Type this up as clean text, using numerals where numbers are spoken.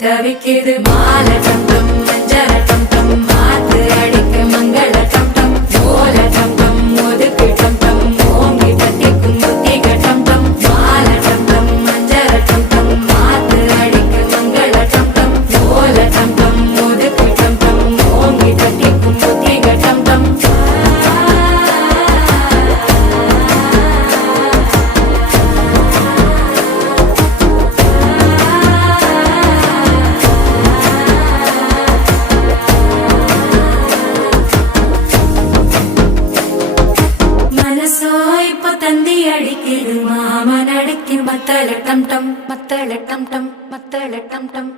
தவிக்குது மால டம் டம் மஞ்சள டம் டம் மாத்து அடிக்க மங்கள டம் டம் ஓல டம் டம் ஒதுக்கு டம் டம் ஓங்கி தட்டிக்கும் புத்திக டம் டம் மால டம் டம் மஞ்சள டம் டம் மாத்து அடிக்க மங்கள டம் டம் ஓல டம் டம் ஒதுக்கு டம் டம் ஓங்கி தட்டிக்கும் புத்திக டம் டம் தந்தி அடிக்குது மாமன் அடிக்கு மத்தள டம் டம் மத்தள டம் டம் மத்தள டம் டம்